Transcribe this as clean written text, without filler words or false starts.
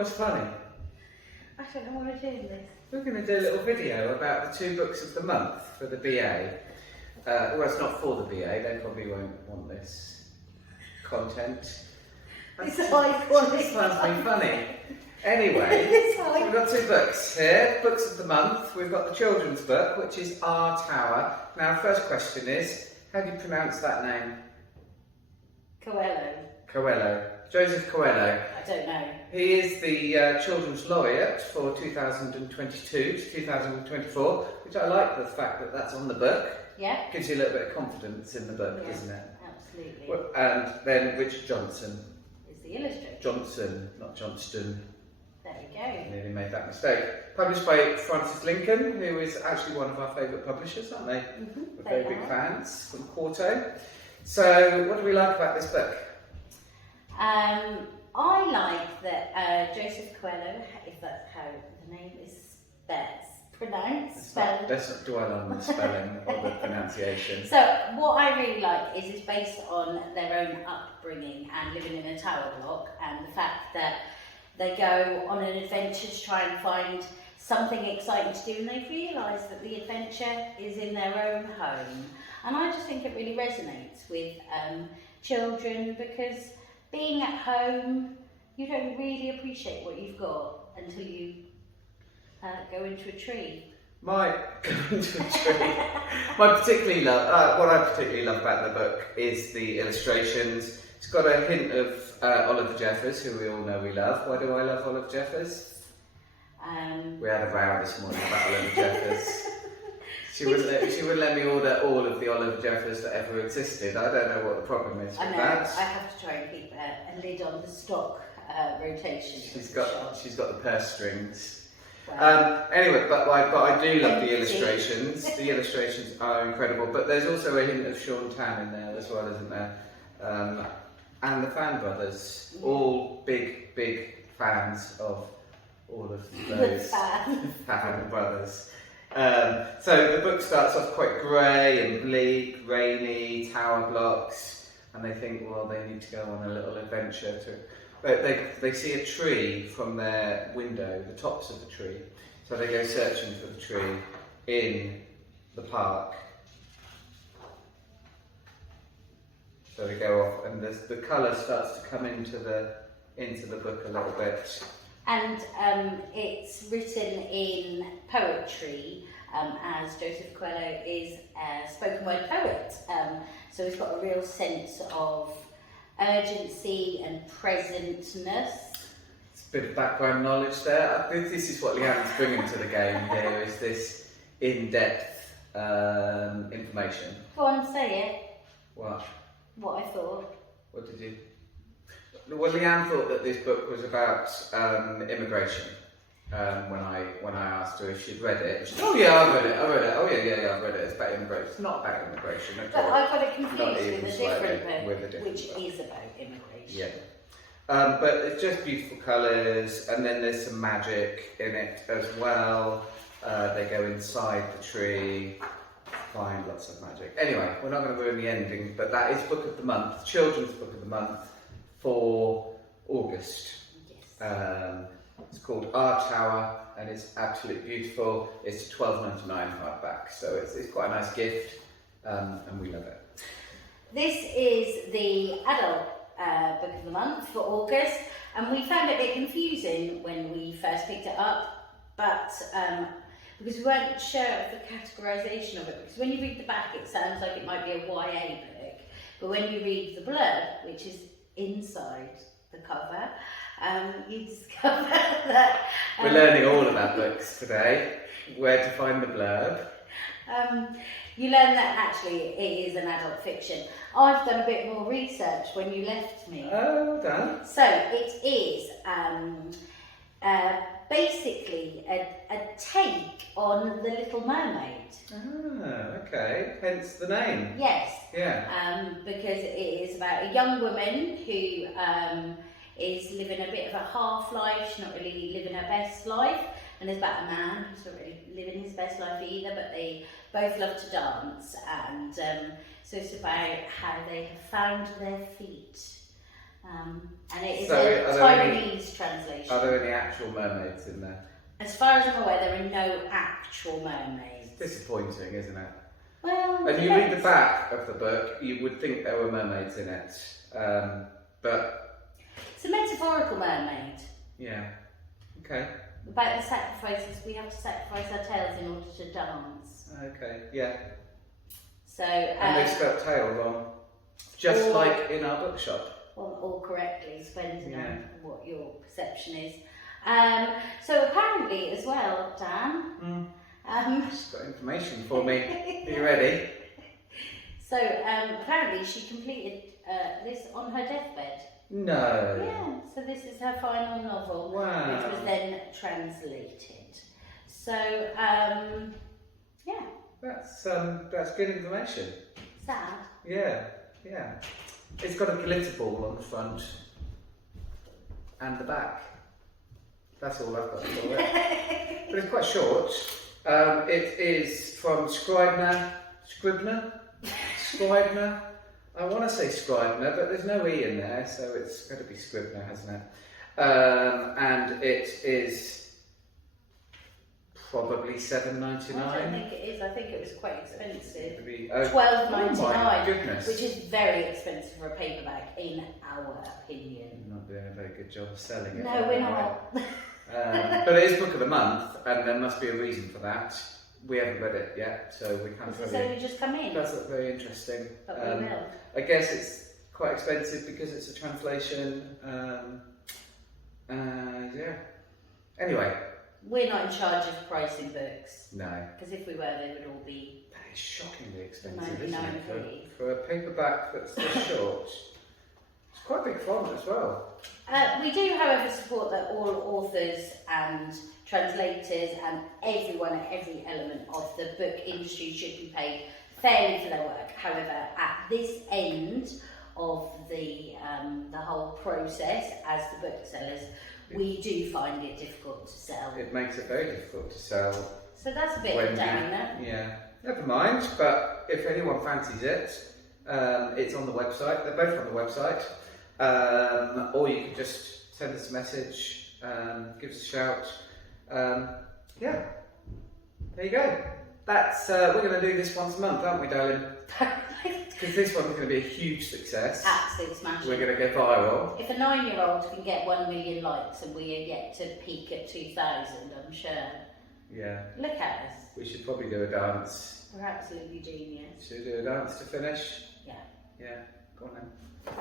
What's funny? I don't know what we're doing this. We're going to do a little video about the 2 books of the month for the BA. Well, it's not for the BA, they probably won't want this content. It's high quality. It sounds really funny. Anyway, so we've got 2 books here, books of the month. We've got the children's book, which is Our Tower. Now, first question is, how do you pronounce that name? Coelho. Coelho. Joseph Coelho. I don't know. He is the Children's Laureate for 2022 to 2024, which I like the fact that that's on the book. Yeah. Gives you a little bit of confidence in the book, Yeah, doesn't it? Absolutely. Well, and then Richard Johnson. Is the illustrator. Johnson, not Johnston. There we go. Nearly made that mistake. Published by Francis Lincoln, who is actually one of our favourite publishers, aren't they? Mm-hmm. We're very big fans from Quarto. So, what do we like about this book? I like that Joseph Coelho, if that's how the name is pronounced, spelled. Let's not dwell on the spelling or the pronunciation. So what I really like is it's based on their own upbringing and living in a tower block, and the fact that they go on an adventure to try and find something exciting to do, and they realise that the adventure is in their own home. And I just think it really resonates with children, because being at home, you don't really appreciate what you've got until you go into a tree. What I particularly love about the book is the illustrations. It's got a hint of Oliver Jeffers, who we all know we love. Why do I love Oliver Jeffers? We had a row this morning about Oliver Jeffers. She wouldn't let me order all of the Oliver Jeffers that ever existed. I don't know what the problem is with that. I have to try and keep a lid on the stock rotation. She's got the purse strings. Anyway, but I do love the illustrations. The illustrations are incredible, but there's also a hint of Sean Tan in there as well, isn't there? And the Fan Brothers, all big fans of all of those Fan Brothers. So the book starts off quite grey and bleak, rainy, tower blocks, and they think, well, they need to go on a little adventure but they see a tree from their window, the tops of the tree, so they go searching for the tree in the park. So they go off, and the colour starts to come into the book a little bit. And it's written in poetry, as Joseph Coelho is a spoken word poet. So he's got a real sense of urgency and presentness. It's a bit of background knowledge there. This is what Leanne's bringing to the game here, is this in-depth information. Go on, say it. What? What I thought. What did you... Well, Leanne thought that this book was about immigration. When I asked her if she'd read it, she said, "Oh yeah, I read it. Oh yeah, I read it. It's about immigration. It's not about immigration at But all." I got it confused with a different book, which is about immigration. Yeah. But it's just beautiful colours, and then there's some magic in it as well. They go inside the tree, find lots of magic. Anyway, we're not going to ruin the ending, but that is Book of the Month, Children's Book of the Month for August. Yes. It's called Our Tower, and it's absolutely beautiful. It's $12.99 hardback, so it's quite a nice gift, and we love it. This is the adult book of the month for August, and we found it a bit confusing when we first picked it up, but because we weren't sure of the categorisation of it, because when you read the back it sounds like it might be a YA book, but when you read the blurb, which is inside the cover, you discover that... We're learning all about books today, where to find the blurb. You learn that actually it is an adult fiction. I've done a bit more research when you left me. Oh, well done. So it is basically a take on The Little Mermaid. Ah, okay. Hence the name. Yes. Yeah. Because it is about a young woman who is living a bit of a half life. She's not really living her best life. And there's about a man who's not really living his best life either, but they both love to dance. And so it's about how they have found their feet And it is So, a are there any- Taiwanese translation. Are there any actual mermaids in there? As far as I'm aware, there are no actual mermaids. Disappointing, isn't it? Well, And you read the depends. back of the book, you would think there were mermaids in it. But, It's a metaphorical mermaid. yeah. Okay. About the sacrifices, we have to sacrifice our tails in order to dance. Okay, yeah. So, And they spelt tail wrong. Just Or- like in our bookshop. well, all correctly, depending Yeah. on what your perception is. So apparently as well, Dan, She's got information for me. Are you ready? so apparently she completed this on her deathbed. No. Yeah, so this is her final novel, Wow. which was then translated. So, yeah, That's good information. sad. Yeah, yeah. It's got a glitter ball on the front and the back. That's all I've got for it. But it's quite short. It is from Scribner. I want to say Scribner, but there's no E in there, so it's got to be Scribner, hasn't it? And it is probably $7.99. I don't think it is. I think it was quite expensive. Maybe, $12.99, oh my goodness. which is very expensive for a paperback, in our opinion. We're not doing a very good job of selling it. No, we're not. But it is Book of the Month, and there must be a reason for that. We haven't read it yet, so we can't Because tell it's you. only just come in. It does look very interesting. But we will. I guess it's quite expensive because it's a translation. Yeah. Anyway, We're not in charge of pricing books, no. because if we were, they would all be. That is shockingly expensive, isn't 99p. it? For a paperback that's this short. It's quite a big font as well. We do, however, support that all authors and translators and everyone at every element of the book industry should be paid fairly for their work. However, at this end of the whole process, as the booksellers, we do find it difficult to sell. It makes it very difficult to sell. So that's a bit of a downer. Yeah, never mind. But if anyone fancies it, it's on the website. They're both on the website. Or you can just send us a message, give us a shout. Yeah, there you go. That's we're going to do this once a month, aren't we, darling? Because this one's going to be a huge success. Absolute smash. We're going to go viral. If a 9-year-old can get 1 million likes and we are yet to peak at 2,000, I'm sure. Yeah. Look at us. We should probably do a dance. We're absolutely genius. Should we do a dance to finish? Yeah. Yeah. Go on then.